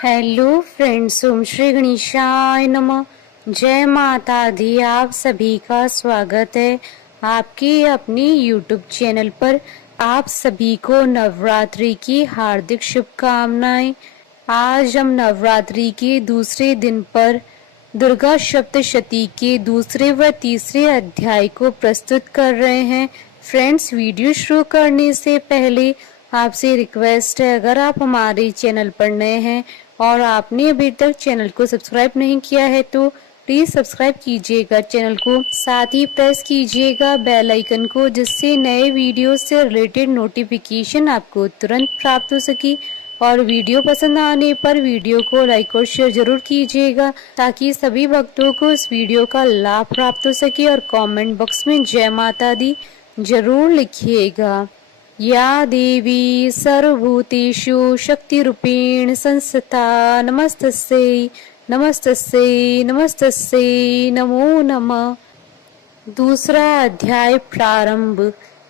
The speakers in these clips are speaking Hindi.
हेलो फ्रेंड्स, ओम श्री गणेशाय नमः। जय माता दी। आप सभी का स्वागत है आपके अपनी यूट्यूब चैनल पर। आप सभी को नवरात्रि की हार्दिक शुभकामनाएं। आज हम नवरात्रि के दूसरे दिन पर दुर्गा सप्तशती के दूसरे व तीसरे अध्याय को प्रस्तुत कर रहे हैं। फ्रेंड्स, वीडियो शुरू करने से पहले आपसे रिक्वेस्ट है, अगर आप हमारे चैनल पर नए हैं और आपने अभी तक चैनल को सब्सक्राइब नहीं किया है तो प्लीज सब्सक्राइब कीजिएगा चैनल को, साथ ही प्रेस कीजिएगा बेल आइकन को, जिससे नए वीडियो से रिलेटेड नोटिफिकेशन आपको तुरंत प्राप्त हो सके। और वीडियो पसंद आने पर वीडियो को लाइक और शेयर जरूर कीजिएगा, ताकि सभी भक्तों को इस वीडियो का लाभ प्राप्त हो सके। और कमेंट बॉक्स में जय माता दी जरूर लिखिएगा। या देवी सर्वभूतेषु शक्तिरूपेण संस्थिता नमस्तस्यै नमस्तस्यै नमस्तस्यै नमो नमः। दूसरा अध्याय प्रारंभ।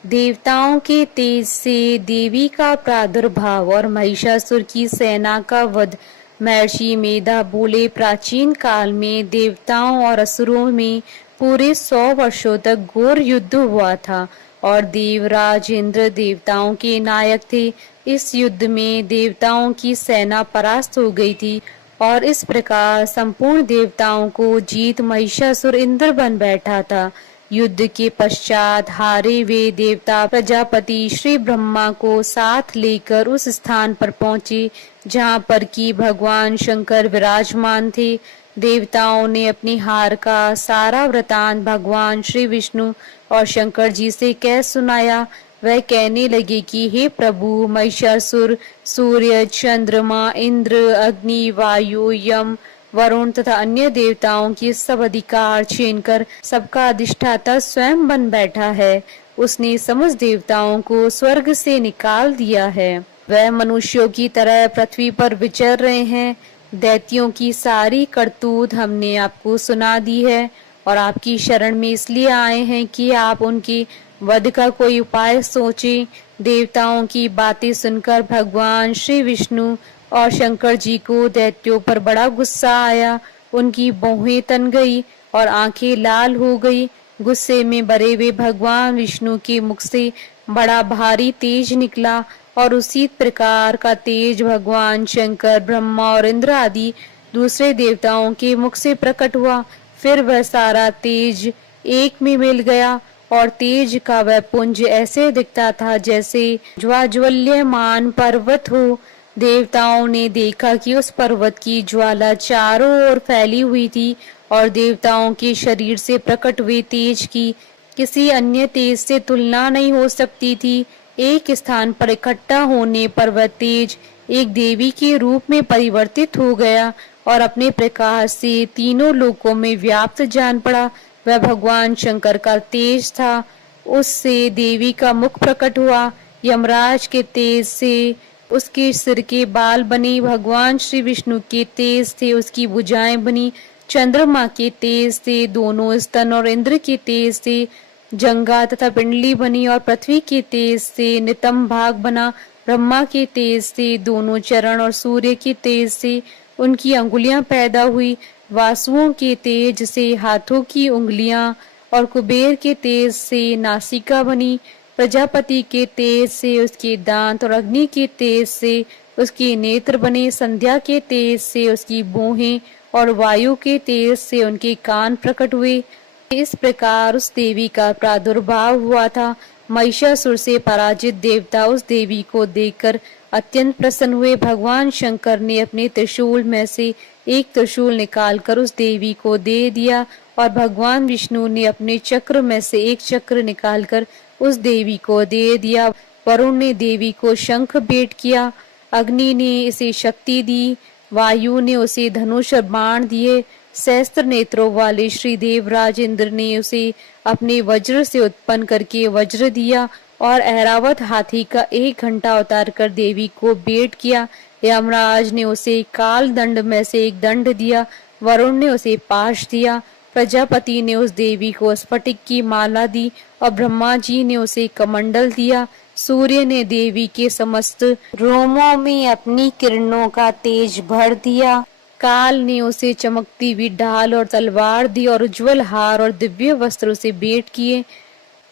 देवताओं के तेज से देवी का प्रादुर्भाव और महिषासुर की सेना का वध। महर्षि मेधा बोले, प्राचीन काल में देवताओं और असुरों में पूरे 100 वर्षों तक घोर युद्ध हुआ था और देवराज इंद्र देवताओं के नायक थे। इस युद्ध में देवताओं की सेना परास्त हो गई थी और इस प्रकार संपूर्ण देवताओं को जीत महिषासुर इंद्र बन बैठा था। युद्ध के पश्चात हारे वे देवता प्रजापति श्री ब्रह्मा को साथ लेकर उस स्थान पर पहुंचे जहां पर कि भगवान शंकर विराजमान थे। देवताओं ने अपनी हार का सारा वृतांत भगवान श्री विष्णु और शंकर जी से कह सुनाया। वह कहने लगे कि हे प्रभु, महिषासुर सूर्य, चंद्रमा, इंद्र, अग्नि, वायु, यम, वरुण तथा अन्य देवताओं की सब अधिकार छीनकर सबका अधिष्ठाता स्वयं बन बैठा है। उसने समस्त देवताओं को स्वर्ग से निकाल दिया है। वह मनुष्यों की तरह पृथ्वी पर विचर रहे हैं। दैत्यों की सारी करतूत हमने आपको सुना दी है और आपकी शरण में इसलिए आए हैं कि आप उनके वध का कोई उपाय सोचें। देवताओं की बातें सुनकर भगवान श्री विष्णु और शंकर जी को दैत्यों पर बड़ा गुस्सा आया। उनकी भौहें तन गई और आंखें लाल हो गई। गुस्से में भरे हुए भगवान विष्णु के मुख से बड़ा भारी तेज निकला और उसी प्रकार का तेज भगवान शंकर, ब्रह्मा और इंद्र आदि दूसरे देवताओं के मुख से प्रकट हुआ। फिर वह सारा तेज एक में मिल गया और तेज का वह पुंज ऐसे दिखता था जैसे ज्वाज्वल्यमान पर्वत हो। देवताओं ने देखा कि उस पर्वत की ज्वाला चारों ओर फैली हुई थी और देवताओं के शरीर से प्रकट हुए तेज की किसी अन्य तेज से तुलना नहीं हो सकती थी। एक स्थान पर इकट्ठा होने पर वह तेज एक देवी के रूप में परिवर्तित हो गया और अपने प्रकाश से तीनों लोकों में व्याप्त जान पड़ा। वह भगवान शंकर का तेज था। उससे देवी का मुख प्रकट हुआ। यमराज के तेज से उसके सिर के बाल बनी। भगवान श्री विष्णु के तेज से उसकी भुजाएं बनी। चंद्रमा के तेज से दोनों स्तन और इंद्र के तेज से जंगा तथा पिंडली बनी और पृथ्वी के तेज से नितंब भाग बना। ब्रह्मा के तेज से दोनों चरण और सूर्य के तेज से उनकी अंगुलियां पैदा हुई। वासुओं के तेज से हाथों की उंगलियां और कुबेर के तेज से नासिका बनी। प्रजापति के तेज से उसके दांत और अग्नि के तेज से उसके नेत्र बने। संध्या के तेज से उसकी भौहें और वायु के तेज से उनके कान प्रकट हुए। इस प्रकार उस देवी का प्रादुर्भाव हुआ था। महिषासुर से पराजित देवता उस देवी को देखकर अत्यंत प्रसन्न हुए। भगवान शंकर ने अपने त्रिशूल में से एक त्रिशूल निकालकर उस देवी को दे दिया और भगवान विष्णु ने अपने चक्र में से एक चक्र निकालकर उस देवी को दे दिया। वरुण ने देवी को शंख भेंट किया। अग्नि ने इसे शक्ति दी। वायु ने उसे धनुष और बाण दिए। सहस्त्र नेत्रों वाले श्री देवराज इंद्र ने उसे अपने वज्र से उत्पन्न करके वज्र दिया और ऐरावत हाथी का 1 घंटा उतार कर देवी को भेंट किया। यमराज ने उसे काल दंड में से एक दंड दिया। वरुण ने उसे पाश दिया। प्रजापति ने उस देवी को स्फटिक की माला दी और ब्रह्मा जी ने उसे कमंडल दिया। सूर्य ने देवी के समस्त रोमों में अपनी किरणों का तेज भर दिया। काल ने उसे चमकती हुई ढाल और तलवार दी और उज्जवल हार और दिव्य वस्त्रों से भेंट किए।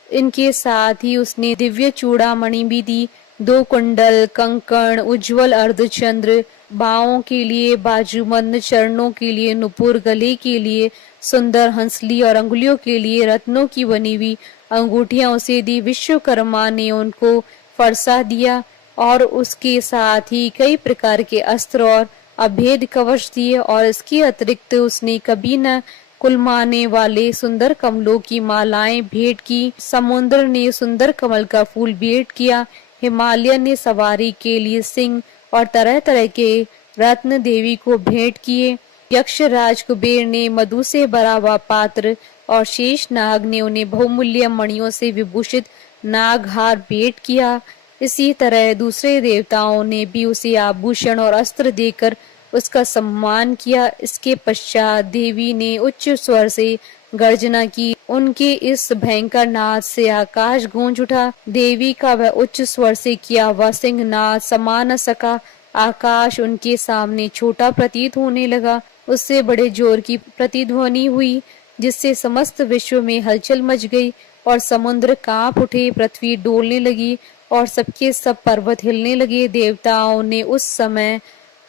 इनके साथ ही उसने दिव्य चूड़ामणि भी दी, 2 कुंडल, कंकण, उज्जवल अर्धचंद्र, बाहों के लिए बाजूबंद, चरणों के लिए नुपुर, गले के लिए सुंदर हंसली और अंगुलियों के लिए रत्नों की बनी हुई अंगूठियां उसे दी। विश्वकर्मा ने उनको फरसा दिया और उसके साथ ही कई प्रकार के अस्त्र और अभेद कवच दिए और इसके अतिरिक्त उसने कभी न कुलमाने वाले सुंदर कमलों की मालाएं भेंट की। समुद्र ने सुंदर कमल का फूल भेंट किया। हिमालय ने सवारी के लिए सिंह और तरह तरह के रत्न देवी को भेंट किए। यक्ष राज कुबेर ने मधु से भरा हुआ पात्र और शेष नाग ने उन्हें बहुमूल्य मणियों से विभूषित नागहार भेंट किया। इसी तरह दूसरे देवताओं ने भी उसे आभूषण और अस्त्र देकर उसका सम्मान किया। इसके पश्चात देवी ने उच्च स्वर से गर्जना की। उनके इस भयंकर नाद से आकाश गूंज उठा। देवी का वह उच्च स्वर से किया हुआ सिंहनाद समा न सका। आकाश उनके सामने छोटा प्रतीत होने लगा। उससे बड़े जोर की प्रतिध्वनि हुई जिससे समस्त विश्व में हलचल मच गई और समुद्र कांप उठे, पृथ्वी डोलने लगी और सबके सब पर्वत हिलने लगे। देवताओं ने उस समय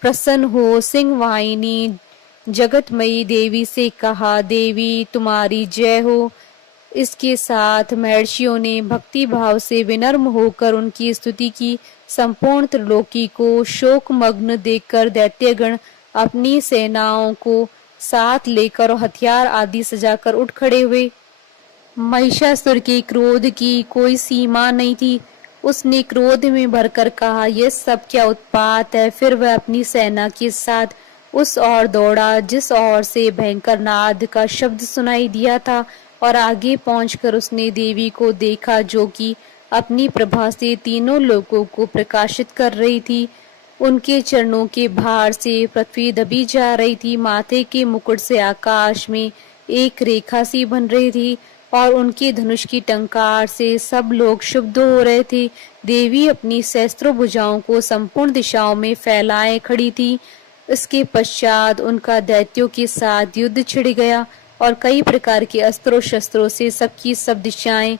प्रसन्न हो सिंहवाहिनी जगतमयी देवी से कहा, देवी तुम्हारी जय हो। इसके साथ महर्षियों ने भक्ति भाव से विनम्र होकर उनकी स्तुति की। संपूर्ण त्रिलोकी को शोकमग्न देखकर दैत्यगण अपनी सेनाओं को साथ लेकर और हथियार आदि सजाकर उठ खड़े हुए। महिषासुर के क्रोध की कोई सीमा नहीं थी। उसने क्रोध में भरकर कहा, यह सब क्या उत्पात है। फिर वह अपनी सेना के साथ उस ओर दौड़ा जिस ओर से भयंकर नाद का शब्द सुनाई दिया था और आगे पहुंचकर उसने देवी को देखा जो कि अपनी प्रभा से तीनों लोकों को प्रकाशित कर रही थी। उनके चरणों के भार से पृथ्वी दबी जा रही थी। माथे के मुकुट से आकाश में एक रेखा सी बन रही थी और उनके धनुष की टंकार से सब लोग शुद्ध हो रहे थे। देवी अपनी सहस्त्रों भुजाओं को संपूर्ण दिशाओं में फैलाए खड़ी थी। इसके पश्चात उनका दैत्यों के साथ युद्ध छिड़ गया और कई प्रकार के अस्त्रों शस्त्रों से सबकी सब दिशाएं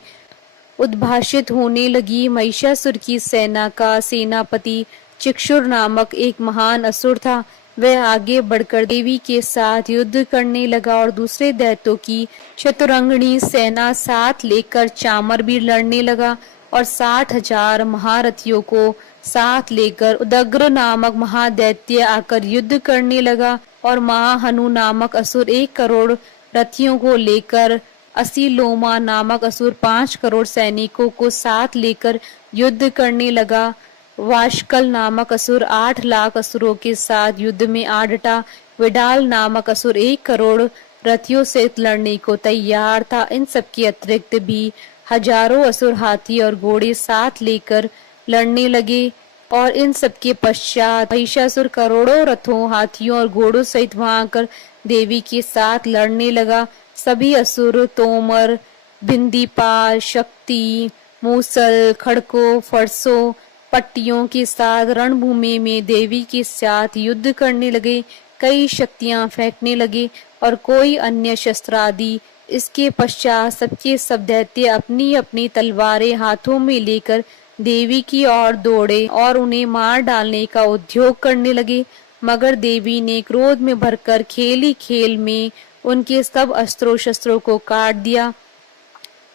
उद्भाषित होने लगी। महिषासुर की सेना का सेनापति चिक्षुर नामक एक महान असुर था। वह आगे बढ़कर देवी के साथ युद्ध करने लगा और दूसरे दैत्यों की चतुरंगणी सेना साथ लेकर चामर भी लड़ने लगा और 60,000 महारथियों को साथ लेकर उदग्र नामक महादैत्य आकर युद्ध करने लगा और महाहनु नामक असुर 1 करोड़ रथियों को लेकर, असीलोमा नामक असुर 5 करोड़ सैनिकों को साथ लेकर युद्ध करने लगा। वाशकल नामक असुर 8 लाख असुरों के साथ युद्ध में आ डटा। विडाल नामक असुर 1 करोड़ रथियों से लड़ने को तैयार था। इन सबके अतिरिक्त भी हजारों असुर हाथी और घोड़े साथ लेकर लड़ने लगे और इन सबके पश्चात महिषासुर करोड़ों रथों, हाथियों और घोड़ों सहित वहां आकर देवी के साथ लड़ने लगा। सभी असुर तोमर, बिंदीपाल, शक्ति, मूसल, खड़कों, फरसों, पट्टियों के साथ रणभूमि में देवी के साथ युद्ध करने लगे। कई शक्तियां फेंकने लगे और कोई अन्य शस्त्र आदि। इसके पश्चात सबके सब दैत्य अपनी अपनी तलवारें हाथों में लेकर देवी की ओर दौड़े और उन्हें मार डालने का उद्योग करने लगे। मगर देवी ने क्रोध में भरकर खेल ही खेल में उनके सब अस्त्रों शस्त्रों को काट दिया।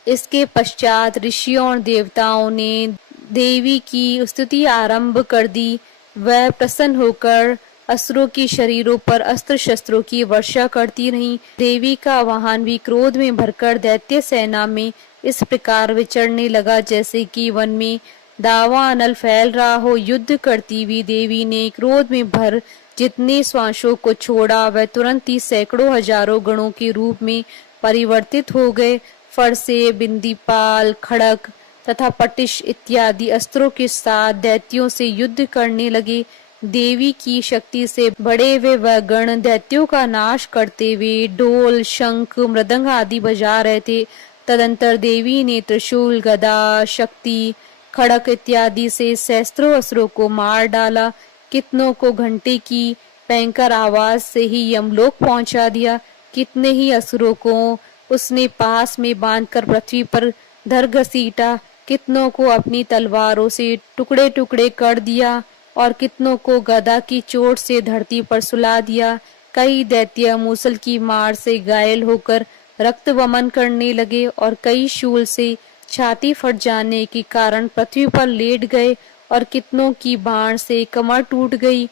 इसके पश्चात ऋषियों और देवताओं ने देवी की स्तुति आरंभ कर दी। वह प्रसन्न होकर असुरों के शरीरों पर अस्त्र शस्त्रों की वर्षा करती रहीं। देवी का वाहन भी क्रोध में भरकर दैत्य सेना में इस प्रकार विचरने लगा जैसे कि वन में दावा अनल फैल रहा हो। युद्ध करती हुई देवी ने क्रोध में भर जितने श्वासों को छोड़ा वह तुरंत ही सैकड़ों हजारों गणों के रूप में परिवर्तित हो गए। फरसे, बिंदीपाल, खड़क तथा पटिश इत्यादि अस्त्रों के साथ दैत्यों से युद्ध करने लगे। देवी की शक्ति से बड़े हुए वह गण दैत्यों का नाश करते हुए ढोल, शंख, मृदंग आदि बजा रहे थे। तदंतर देवी ने त्रिशूल, गदा, शक्ति, खड़क इत्यादि से सहस्त्रों असुरों को मार डाला। कितनों को घंटे की भयंकर आवाज से ही यमलोक पहुंचा दिया। कितने ही असुरों को उसने पास में बांधकर पृथ्वी पर धर घसीटा। कितनों को अपनी तलवारों से टुकड़े टुकड़े कर दिया और कितनों को गदा की चोट से धरती पर सुला दिया। कई दैत्य मूसल की मार से घायल होकर रक्त वमन करने लगे और कई शूल से छाती फट जाने के कारण पृथ्वी पर लेट गए और कितनों की बाण से कमर टूट गई।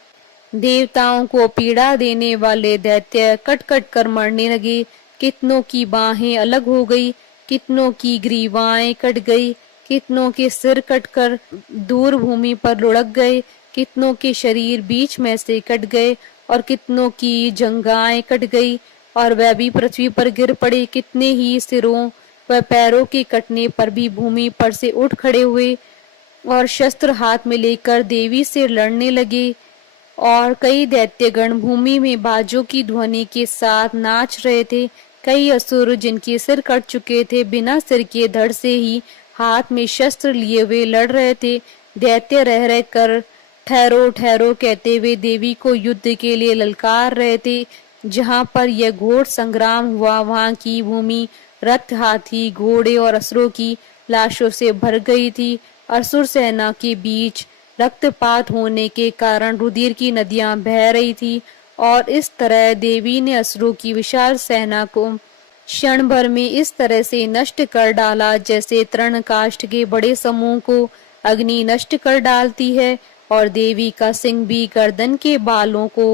देवताओं को पीड़ा देने वाले दैत्य कट कट कर मरने लगे। कितनों की बाहें अलग हो गई, कितनों की ग्रीवाएं कट गई, कितनों के सिर कटकर दूर भूमि पर लुढ़क गए, कितनों के शरीर बीच में से कट गए और कितनों की जंघाएं कट गई और वह भी पृथ्वी पर गिर पड़े। कितने ही सिरों व पैरों के कटने पर भी भूमि पर से उठ खड़े हुए और शस्त्र हाथ में लेकर देवी से लड़ने लगे। और कई दैत्यगण भूमि में बाजों की ध्वनि के साथ नाच रहे थे। कई असुर जिनके सिर कट चुके थे बिना सिर के धड़ से ही हाथ में शस्त्र लिए हुए लड़ रहे थे। दैत्य रह रह कर ठहरो ठहरो कहते हुए देवी को युद्ध के लिए ललकार रहे थे। जहाँ पर यह घोर संग्राम हुआ वहाँ की भूमि रथ, हाथी, घोड़े और असुरों की लाशों से भर गई थी। असुर सेना के बीच रक्तपात होने के कारण रुधिर की नदियां बह रही थी और इस तरह देवी ने असुरों की विशाल सेना को क्षण भर में इस तरह से नष्ट कर डाला जैसे तृणकाष्ठ के बड़े समूह को अग्नि नष्ट कर डालती है। और देवी का सिंह भी गर्दन के बालों को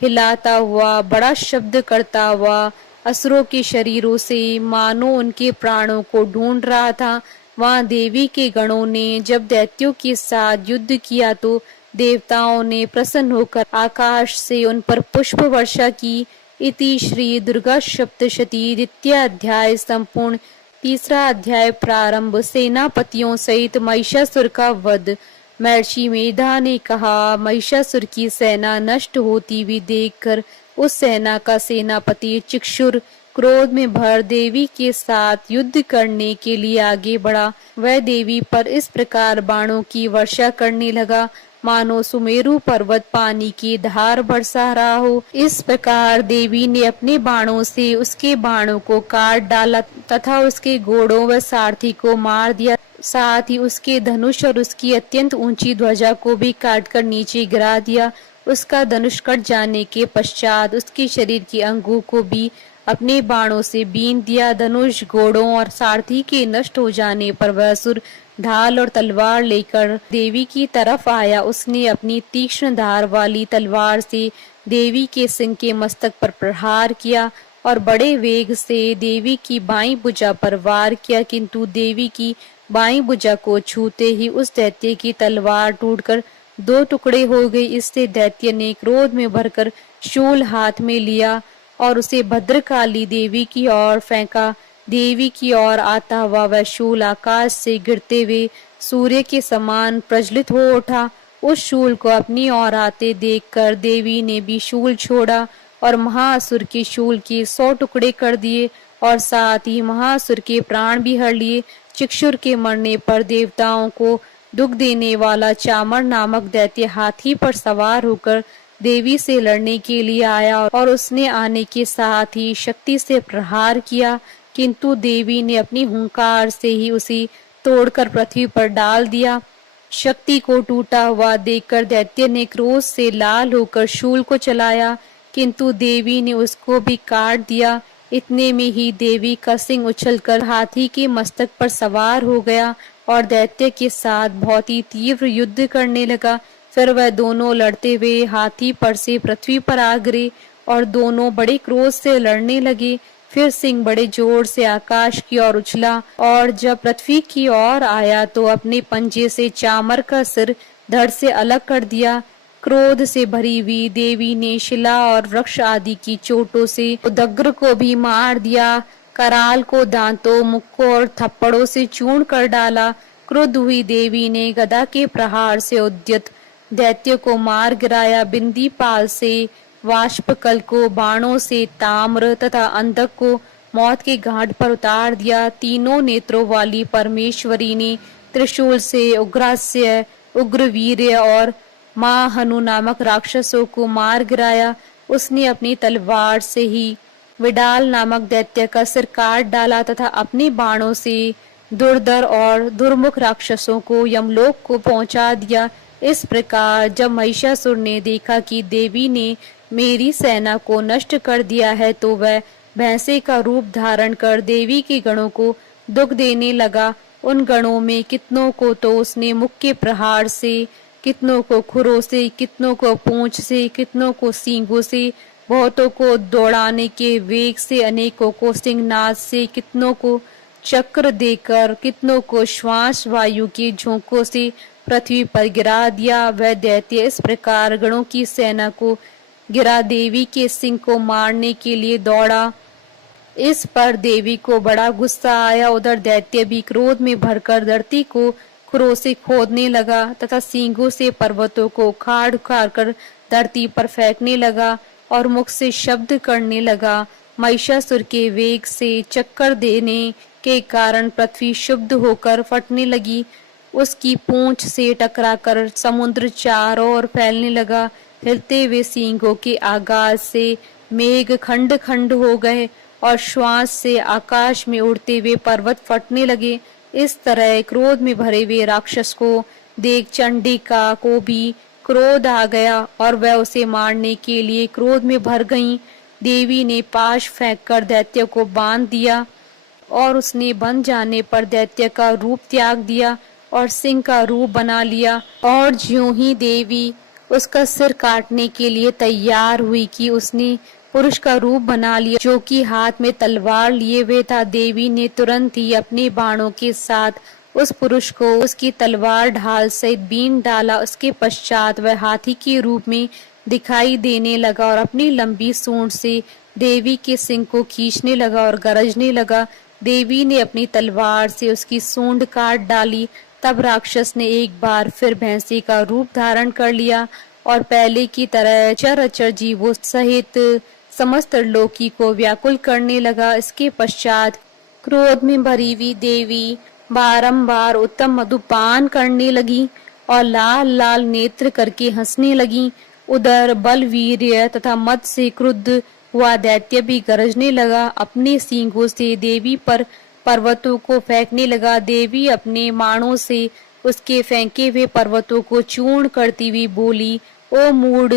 हिलाता हुआ बड़ा शब्द करता हुआ असुरों के शरीरों से मानो उनके प्राणों को ढूंढ रहा था। वहां देवी के गणों ने जब दैत्यों के साथ युद्ध किया तो देवताओं ने प्रसन्न होकर आकाश से उन पर पुष्प वर्षा की। इति श्री दुर्गा सप्तशती द्वितीय अध्याय संपूर्ण। तीसरा अध्याय प्रारंभ। सेनापतियों सहित महिषासुर का वध। महर्षि मेधा ने कहा, महिषासुर की सेना नष्ट होती हुई देखकर उस सेना का सेनापति चिक्षुर क्रोध में भर देवी के साथ युद्ध करने के लिए आगे बढ़ा। वह देवी पर इस प्रकार बाणों की वर्षा करने लगा मानो सुमेरु पर्वत पानी की धार बरसा रहा हो। इस प्रकार देवी ने अपने बाणों से उसके बाणों को काट डाला तथा उसके घोड़ों व सारथी को मार दिया। साथ ही उसके धनुष और उसकी अत्यंत ऊंची ध्वजा को भी काटकर नीचे गिरा दिया। उसका धनुष कट जाने के पश्चात उसके शरीर के अंगों को भी अपने बाणों से बीन दिया। धनुष, घोड़ों और सारथी के नष्ट हो जाने पर वह असुर ढाल और तलवार लेकर देवी की तरफ आया। उसने अपनी तीक्ष्ण धार वाली तलवार से देवी के सिंह के मस्तक पर प्रहार किया और बड़े वेग से देवी की बाईं भुजा पर वार किया, किंतु देवी की बाईं भुजा को छूते ही उस दैत्य की तलवार टूटकर दो टुकड़े हो गई। इससे दैत्य ने क्रोध में भरकर शूल हाथ में लिया और उसे भद्रकाली देवी की ओर फेंका। देवी की ओर आता हुआ वह शूल आकाश से गिरते हुए सूर्य के समान प्रज्वलित हो उठा। उस शूल को अपनी ओर आते देखकर देवी ने भी शूल छोड़ा और महाअसुर के शूल के 100 टुकड़े कर दिए और साथ ही महाअसुर के प्राण भी हर लिए। चिक्षुर के मरने पर देवताओं को दुख देने वाला चामर नामक दैत्य हाथी पर सवार होकर देवी से लड़ने के लिए आया और उसने आने के साथ ही शक्ति से प्रहार किया, किंतु देवी ने अपनी हुंकार से ही उसे तोड़कर पृथ्वी पर डाल दिया। शक्ति को टूटा हुआ देखकर दैत्य ने क्रोध से लाल होकर शूल को चलाया, किंतु देवी ने उसको भी काट दिया। इतने में ही देवी का सिंह उछलकर हाथी के मस्तक पर सवार हो गया और दैत्य के साथ बहुत ही तीव्र युद्ध करने लगा। फिर वह दोनों लड़ते हुए हाथी पर से पृथ्वी पर आ गिरे और दोनों बड़े क्रोध से लड़ने लगे। फिर सिंह बड़े जोर से आकाश की ओर उछला और जब पृथ्वी की ओर आया तो अपने पंजे से चामर का सिर धड़ से अलग कर दिया। क्रोध से भरी हुई देवी ने शिला और वृक्ष आदि की चोटों से उदग्र को भी मार दिया। कराल को दांतों, मुक्कों और थप्पड़ों से चूर्ण कर डाला। क्रुद्ध हुई देवी ने गदा के प्रहार से उद्यत दैत्य को मार गिराया। बिंदी पाल से वाष्पकल को, बाणों से ताम्र तथा अंधक को मौत के घाट पर उतार दिया। तीनों नेत्रों वाली परमेश्वरी ने त्रिशूल से उग्रास्य, उग्रवीर्य और महाहनु नामक राक्षसों को मार गिराया। उसने अपनी तलवार से ही विडाल नामक दैत्य का सिर काट डाला तथा अपने बाणों से दुर्धर और दुर्मुख राक्षसों को यमलोक को पहुंचा दिया। इस प्रकार जब महिषासुर ने देखा कि देवी ने मेरी सेना को नष्ट कर दिया है, तो वह भैंसे का रूप धारण कर देवी के गणों को दुख देने लगा। उन गणों में कितनों को तो उसने मुख के प्रहार से, कितनों को खुरों से, कितनों को पूंछ से, कितनों को सींगों से, बहुतों को दौड़ाने के वेग से, अनेकों को सिंहनाद से, कितनों को चक्र देकर, कितनों को श्वास वायु के झोंकों से पृथ्वी पर गिरा दिया। वह दैत्य इस प्रकार गणों की सेना को गिरा देवी के सिंह को मारने के लिए दौड़ा। इस पर देवी को बड़ा गुस्सा आया। उधर दैत्य भी क्रोध में भरकर धरती को खुरों से खोदने लगा तथा सींगों से पर्वतों को उखाड़ उखाड़ कर धरती पर फेंकने लगा और मुख से शब्द करने लगा। महिषासुर के वेग से चक्कर देने के कारण पृथ्वी शुद्ध होकर फटने लगी। उसकी पूंछ से टकराकर समुद्र चारों ओर फैलने लगा। हिलते हुए सींगों के आगाज से मेघ खंड खंड हो गए और श्वास से आकाश में उड़ते हुए पर्वत फटने लगे। इस तरह क्रोध में भरे हुए राक्षस को देख चंडिका को भी क्रोध आ गया और वह उसे मारने के लिए क्रोध में भर गईं। देवी ने पाश फेंककर दैत्य को बांध दिया और उसने बन जाने पर दैत्य का रूप त्याग दिया और सिंह का रूप बना लिया। और ज्यों ही देवी उसका सिर काटने के लिए तैयार हुई कि उसने पुरुष का रूप बना लिया, जो कि हाथ में तलवार लिए हुए था। देवी ने तुरंत ही अपने बाणों के साथ उस पुरुष को उसकी तलवार ढाल सहित बीन डाला। उसके पश्चात वह हाथी के रूप में दिखाई देने लगा और अपनी लंबी सूंड से देवी के सिंह को खींचने लगा और गरजने लगा। देवी ने अपनी तलवार से उसकी सूंड काट डाली। तब राक्षस ने एक बार फिर भैंसे का रूप धारण कर लिया और पहले की तरह चराचर जीवों सहित समस्त लोकी को व्याकुल करने लगा। इसके पश्चात क्रोध में भरी हुई देवी बारंबार उत्तम मधुपान करने लगी और लाल लाल नेत्र करके हंसने लगी। उधर बलवीर्य तथा मद से क्रुद्ध हुआ दैत्य भी गरजने लगा। अपने सींगों से देवी पर पर्वतों को फेंकने लगा। देवी अपने बाणों से उसके फेंके हुए पर्वतों को चूर्ण करती हुई बोली, ओ मूढ़,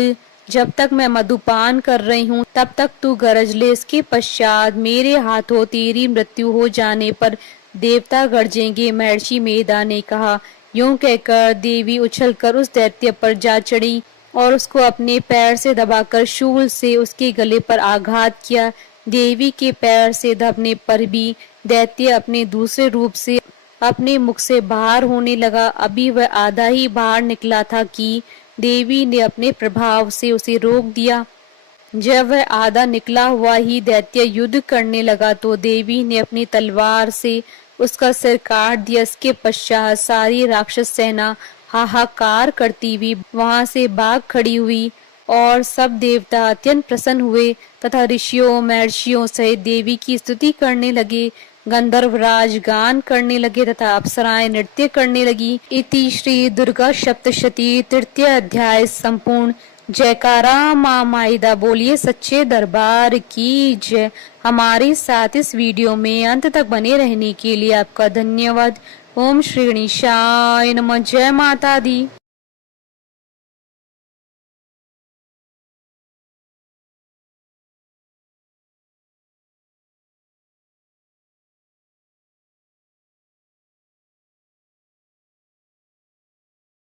जब तक मैं मधुपान कर रही हूँ तब तक तू गरज ले। इसके पश्चात मेरे हाथों तेरी मृत्यु हो जाने पर देवता गरजेंगे। महर्षि मेधा ने कहा। यूं कहकर देवी उछलकर उस दैत्य पर जा चढ़ी और उसको अपने पैर से दबाकर शूल से उसके गले पर आघात किया। देवी के पैर से दबने पर भी दैत्य अपने दूसरे रूप से अपने मुख से बाहर होने लगा। अभी वह आधा ही बाहर निकला था कि देवी ने अपने प्रभाव से उसे रोक दिया। जब वह आधा निकला हुआ ही दैत्य युद्ध करने लगा तो देवी ने अपनी तलवार से उसका सिर काट दिया। इसके पश्चात सारी राक्षस सेना हाहाकार करती हुई वहां से भाग खड़ी हुई और सब देवता अत्यंत प्रसन्न हुए तथा ऋषियों महर्षियों सहित देवी की स्तुति करने लगे। गंधर्वराज गान करने लगे तथा अप्सराएं नृत्य करने लगी। इति श्री दुर्गा सप्तशती तृतीय अध्याय संपूर्ण। जयकारा माँ माइदा बोलिए सच्चे दरबार की जय। हमारे साथ इस वीडियो में अंत तक बने रहने के लिए आपका धन्यवाद। ओम श्री गणेशाय नमः। जय माता दी।